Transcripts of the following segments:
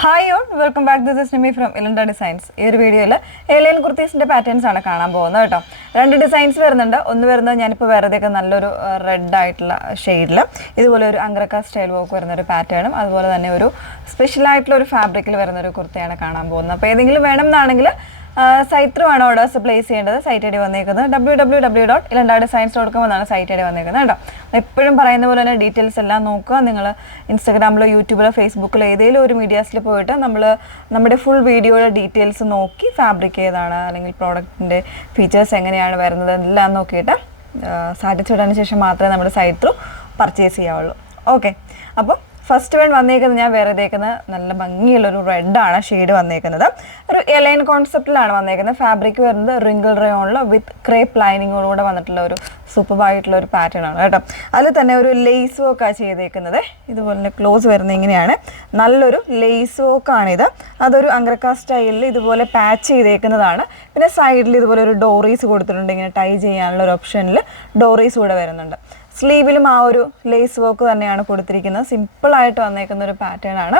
Hi all, welcome back. This is Nimi from Ilanda Designs. In this video, alien kurtis patterns are കാണാൻ പോകുന്നത് ട്ടോ. രണ്ട് designs വരുന്നുണ്ട്. ഒന്ന് വരുന്നത് ഞാൻ ഇപ്പോൾ വേറെയൊക്കെ നല്ലൊരു റെഡ് ആയിട്ടുള്ള ഷെയ്ഡിൽ ഇതുപോലെ ഒരു അംഗ്രക സ്റ്റൈൽ വർക്ക് വരുന്ന ഒരു പാറ്റേണും അതുപോലെ തന്നെ ഒരു സ്പെഷ്യൽ ആയിട്ടുള്ള ഒരു ഫാബ്രിക്കിൽ വരുന്ന ഒരു കുർത്തയാണ് കാണാൻ പോകുന്നത്. അപ്പോൾ ഏതെങ്കിലും വേണമെന്നാണെങ്കിൽ സൈറ്റ് ആണ് ഓർഡേഴ്സ് പ്ലേസ് ചെയ്യേണ്ടത്. സൈറ്റ് ഐ ഡി വന്നേക്കുന്നത് www.ilandadesigns.com എന്നാണ് സൈറ്റ് ഐ ഡി വന്നേക്കുന്നത് കേട്ടോ. എപ്പോഴും പറയുന്ന പോലെ തന്നെ ഡീറ്റെയിൽസ് എല്ലാം നോക്കുക. നിങ്ങൾ ഇൻസ്റ്റാഗ്രാമിലോ യൂട്യൂബിലോ ഫേസ്ബുക്കിലോ ഏതെങ്കിലും ഒരു മീഡിയാസിൽ പോയിട്ട് നമ്മുടെ ഫുൾ വീഡിയോയുടെ ഡീറ്റെയിൽസ് നോക്കി ഫാബ്രിക് ഏതാണ് അല്ലെങ്കിൽ പ്രോഡക്റ്റിൻ്റെ ഫീച്ചേഴ്സ് എങ്ങനെയാണ് വരുന്നത് എല്ലാം നോക്കിയിട്ട് സാറ്റിസ്ഫൈഡിന് ശേഷം മാത്രമേ നമ്മുടെ സൈറ്റ് ത്രൂ പർച്ചേസ് ചെയ്യാവുള്ളൂ. ഓക്കെ, അപ്പോൾ ഫസ്റ്റ് വൺ വന്നേക്കുന്നത് ഞാൻ വേറെ നല്ല ഭംഗിയുള്ളൊരു റെഡാണ് ഷെയ്ഡ് വന്നേക്കുന്നത്. ഒരു എലൈൻ കോൺസെപ്റ്റിലാണ് വന്നേക്കുന്നത്. ഫാബ്രിക് വരുന്നത് റിങ്കിൾ റയോണിൽ വിത്ത് ക്രേപ്പ് ലൈനിങ്ങോടുകൂടെ വന്നിട്ടുള്ള ഒരു സൂപ്പറായിട്ടുള്ള ഒരു പാറ്റേൺ ആണ് കേട്ടോ. അതിൽ തന്നെ ഒരു ലേസ് വർക്കാണ് ചെയ്തേക്കുന്നത്. ഇതുപോലെ തന്നെ ക്ലോസ് വരുന്നത് ഇങ്ങനെയാണ്. നല്ലൊരു ലേസ് വർക്കാണിത്. അതൊരു അംഗ്രക സ്റ്റൈലിൽ ഇതുപോലെ പാച്ച് ചെയ്തേക്കുന്നതാണ്. പിന്നെ സൈഡിൽ ഇതുപോലെ ഒരു ഡോറീസ് കൊടുത്തിട്ടുണ്ട്. ഇങ്ങനെ ടൈ ചെയ്യാനുള്ള ഒരു ഓപ്ഷനിൽ ഡോറീസ് കൂടെ വരുന്നുണ്ട്. സ്ലീവിലും ആ ഒരു ലേസ് വർക്ക് തന്നെയാണ് കൊടുത്തിരിക്കുന്നത്. സിമ്പിളായിട്ട് വന്നേക്കുന്ന ഒരു പാറ്റേൺ ആണ്.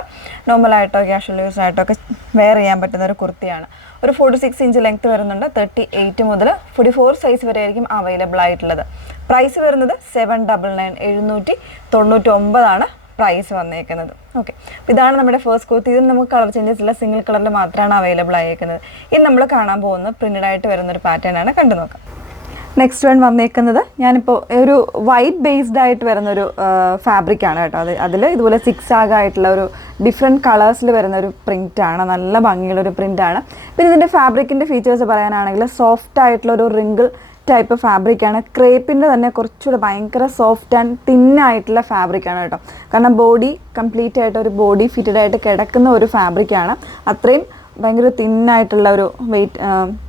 നോർമലായിട്ടോ ക്യാഷ്വൽ യൂസ് ആയിട്ടോ ഒക്കെ വെയർ ചെയ്യാൻ പറ്റുന്ന ഒരു കുർത്തിയാണ്. ഒരു 46 ഇഞ്ച് ലെങ്ത് വരുന്നുണ്ട്. 38 മുതൽ 44 സൈസ് വരെ ആയിരിക്കും അവൈലബിൾ ആയിട്ടുള്ളത്. പ്രൈസ് വരുന്നത് 799 799 പ്രൈസ് വന്നേക്കുന്നത്. ഓക്കെ, ഇതാണ് നമ്മുടെ ഫസ്റ്റ് കുർത്തി. ഇത് നമുക്ക് കളർ ചേഞ്ചസ് ഇല്ല, സിംഗിൾ കളറിൽ മാത്രമാണ് അവൈലബിൾ ആയിരിക്കുന്നത്. ഇത് നമ്മൾ കാണാൻ പോകുന്നത് പ്രിന്റഡ് ആയിട്ട് വരുന്നൊരു പാറ്റേൺ ആണ്. കണ്ടു നോക്കാം. നെക്സ്റ്റ് വൺ വന്നേക്കുന്നത് ഞാനിപ്പോൾ ഒരു വൈറ്റ് ബേസ്ഡ് ആയിട്ട് വരുന്നൊരു ഫാബ്രിക്കാണ് കേട്ടോ. അതിൽ ഇതുപോലെ സിക്സ് ആയിട്ടുള്ള ഒരു ഡിഫറെൻറ്റ് കളേഴ്സിൽ വരുന്ന ഒരു പ്രിൻ്റാണ്. നല്ല ഭംഗിയുള്ളൊരു പ്രിൻ്റാണ്. പിന്നെ ഇതിൻ്റെ ഫാബ്രിക്കിൻ്റെ ഫീച്ചേഴ്സ് പറയാനാണെങ്കിൽ സോഫ്റ്റ് ആയിട്ടുള്ള ഒരു റിങ്കിൾ ടൈപ്പ് ഫാബ്രിക്കാണ്. ക്രേപ്പിൻ്റെ തന്നെ കുറച്ചുകൂടെ ഭയങ്കര സോഫ്റ്റ് ആൻഡ് തിന്നായിട്ടുള്ള ഫാബ്രിക്കാണ് കേട്ടോ. കാരണം ബോഡി കംപ്ലീറ്റ് ആയിട്ട് ഒരു ബോഡി ഫിറ്റഡ് ആയിട്ട് കിടക്കുന്ന ഒരു ഫാബ്രിക്കാണ്. അത്രയും ഭയങ്കര തിന്നായിട്ടുള്ള ഒരു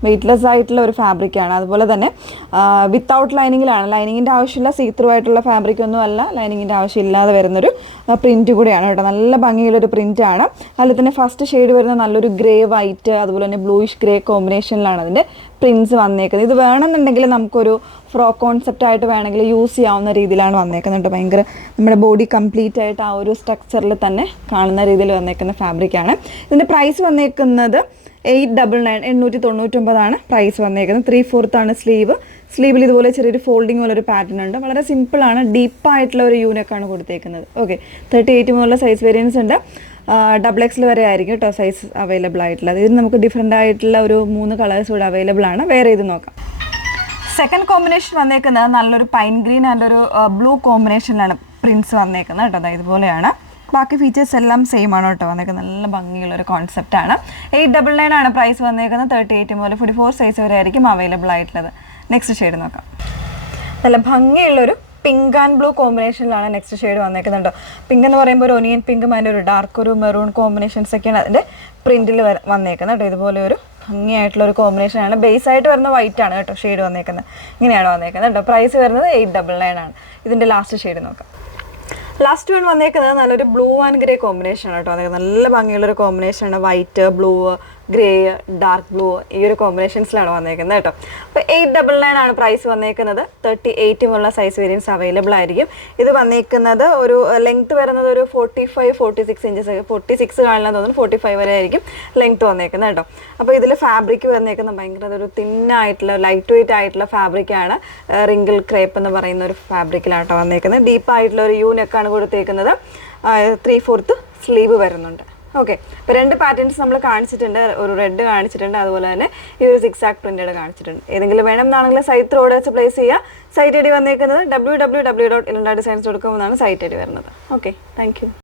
വെയ്റ്റ്ലെസ് ആയിട്ടുള്ള ഒരു ഫാബ്രിക്കാണ്. അതുപോലെ തന്നെ വിത്തൗട്ട് ലൈനിങ്ങിലാണ്. ലൈനിങ്ങിൻ്റെ ആവശ്യമില്ല, സീ ത്രൂ ആയിട്ടുള്ള ഫാബ്രിക്കൊന്നും അല്ല. ലൈനിങ്ങിൻ്റെ ആവശ്യമില്ലാതെ വരുന്നൊരു പ്രിൻറ്റ് കൂടെയാണ് കേട്ടോ. നല്ല ഭംഗിയുള്ളൊരു പ്രിൻറ്റാണ്. അതിൽ തന്നെ ഫസ്റ്റ് ഷെയ്ഡ് വരുന്ന നല്ലൊരു ഗ്രേ വൈറ്റ് അതുപോലെ തന്നെ ബ്ലൂയിഷ് ഗ്രേ കോമ്പിനേഷനിലാണ് അതിൻ്റെ പ്രിൻസ് വന്നേക്കുന്നത്. ഇത് വേണമെന്നുണ്ടെങ്കിൽ നമുക്കൊരു ഫ്രോക്ക് കോൺസെപ്റ്റ് ആയിട്ട് വേണമെങ്കിൽ യൂസ് ചെയ്യാവുന്ന രീതിയിലാണ് വന്നേക്കുന്നത്. ഭയങ്കര നമ്മുടെ ബോഡി കംപ്ലീറ്റ് ആയിട്ട് ആ ഒരു സ്ട്രക്ചറിൽ തന്നെ കാണുന്ന രീതിയിൽ വന്നേക്കുന്ന ഫാബ്രിക്കാണ്. ഇതിൻ്റെ പ്രൈസ് വന്നേക്കുന്നത് 899 പ്രൈസ് വന്നേക്കുന്നത്. 3/4 സ്ലീവ്. സ്ലീവിൽ ഇതുപോലെ ചെറിയൊരു ഫോൾഡിങ് പോലെ ഒരു പാറ്റേൺ ഉണ്ട്. വളരെ സിമ്പിളാണ്. ഡീപ്പായിട്ടുള്ള ഒരു യൂണിക്കാണ് കൊടുത്തേക്കുന്നത്. ഓക്കെ, 38 മുതലുള്ള സൈസ് വേരിയൻസ് ഉണ്ട്. XXL വരെ ആയിരിക്കും കേട്ടോ സൈസ് അവൈലബിൾ ആയിട്ടുള്ളത്. ഇത് നമുക്ക് ഡിഫറെൻ്റ് ആയിട്ടുള്ള ഒരു 3 കളേഴ്സ് കൂടെ അവൈലബിൾ ആണ്. വേറെ ഇത് നോക്കാം. സെക്കൻഡ് കോമ്പിനേഷൻ വന്നേക്കുന്നത് നല്ലൊരു പൈൻ ഗ്രീൻ ആൻഡ് ഒരു ബ്ലൂ കോമ്പിനേഷനിലാണ് പ്രിൻസ് വന്നേക്കുന്നത് കേട്ടോ. അതായത് ഇതുപോലെയാണ്. ബാക്കി ഫീച്ചേഴ്സ് എല്ലാം സെയിം ആണ് കേട്ടോ. വന്നേക്കുന്നത് നല്ല ഭംഗിയുള്ളൊരു കോൺസെപ്റ്റാണ്. 899 പ്രൈസ് വന്നേക്കുന്നത്. 38 മുതൽ 44 സൈസ് വരെ ആയിരിക്കും അവൈലബിൾ ആയിട്ടുള്ളത്. നെക്സ്റ്റ് ഷെയ്ഡ് നോക്കാം. നല്ല ഭംഗിയുള്ളൊരു പിങ്ക് ആൻഡ് ബ്ലൂ കോമ്പിനേഷനിലാണ് നെക്സ്റ്റ് ഷെയ്ഡ് വന്നേക്കുന്നുണ്ടോ. പിങ്ക് എന്ന് പറയുമ്പോൾ ഒരു ഒനിയൻ പിങ്കും അതിൻ്റെ ഒരു ഡാർക്ക് ഒരു മെറൂൺ കോമ്പിനേഷൻസ് ഒക്കെയാണ് അതിൻ്റെ പ്രിൻറ്റിൽ വന്നേക്കുന്നത് കേട്ടോ. ഇതുപോലെ ഒരു ഭംഗിയായിട്ടുള്ള ഒരു കോമ്പിനേഷനാണ്. ബേസ് ആയിട്ട് വരുന്ന വൈറ്റ് ആണ് കേട്ടോ ഷെയ്ഡ് വന്നേക്കുന്നത്. ഇങ്ങനെയാണ് വന്നേക്കുന്നത് കേട്ടോ. പ്രൈസ് വരുന്നത് 899 ഇതിൻ്റെ ലാസ്റ്റ് ഷെയ്ഡ് നോക്കാം. ലാസ്റ്റ് വൺ വന്നേക്കുന്നത് നല്ലൊരു ബ്ലൂ ആൻഡ് ഗ്രേ കോമ്പിനേഷൻ ആണ് കേട്ടോ. നല്ല ഭംഗിയുള്ളൊരു കോമ്പിനേഷനാണ്. White, blue, grey, dark blue ഈ ഒരു കോമ്പിനേഷൻസിലാണ് വന്നേക്കുന്നത് കേട്ടോ. അപ്പോൾ 899 പ്രൈസ് വന്നേക്കുന്നത്. 38 മുതലുള്ള സൈസ് വേരിയൻസ് അവൈലബിൾ ആയിരിക്കും. ഇത് വന്നേക്കുന്നത് ഒരു ലെങ്ത് വരുന്നത് ഒരു 45-46 ഇഞ്ചസ് 46 കാണില്ലെന്ന് തോന്നുന്നു. 45 വരെ ആയിരിക്കും ലെങ്ത് വന്നേക്കുന്നത് കേട്ടോ. അപ്പോൾ ഇതിൽ ഫാബ്രിക് വന്നേക്കുന്നത് ഭയങ്കര ഒരു തിന്നായിട്ടുള്ള ലൈറ്റ് വെയിറ്റ് ആയിട്ടുള്ള ഫാബ്രിക്കാണ്. റിങ്കിൾ ക്രേപ്പ് എന്ന് പറയുന്ന ഒരു ഫാബ്രിക്കിലാട്ടോ വന്നേക്കുന്നത്. ഡീപ്പായിട്ടുള്ള ഒരു യൂനെക്കാണ് കൊടുത്തേക്കുന്നത്. 3/4 സ്ലീവ് വരുന്നുണ്ട്. ഓക്കെ, ഇപ്പോൾ 2 പാറ്റേൺസ് നമ്മൾ കാണിച്ചിട്ടുണ്ട്. ഒരു റെഡ് കാണിച്ചിട്ടുണ്ട്, അതുപോലെ തന്നെ ഈ ഒരു സിക്സാക് പ്രിന്റഡ് കാണിച്ചിട്ടുണ്ട്. ഏതെങ്കിലും വേണമെന്നാണെങ്കിൽ സൈറ്റ് ഓർഡേഴ്സ് പ്ലേസ് ചെയ്യുക. സൈറ്റ് ഐ ഡി വന്നേക്കുന്നത് www.ilandadesigns.com എന്നാണ് സൈറ്റ് ഐ ഡി വരുന്നത്. Okay, thank you.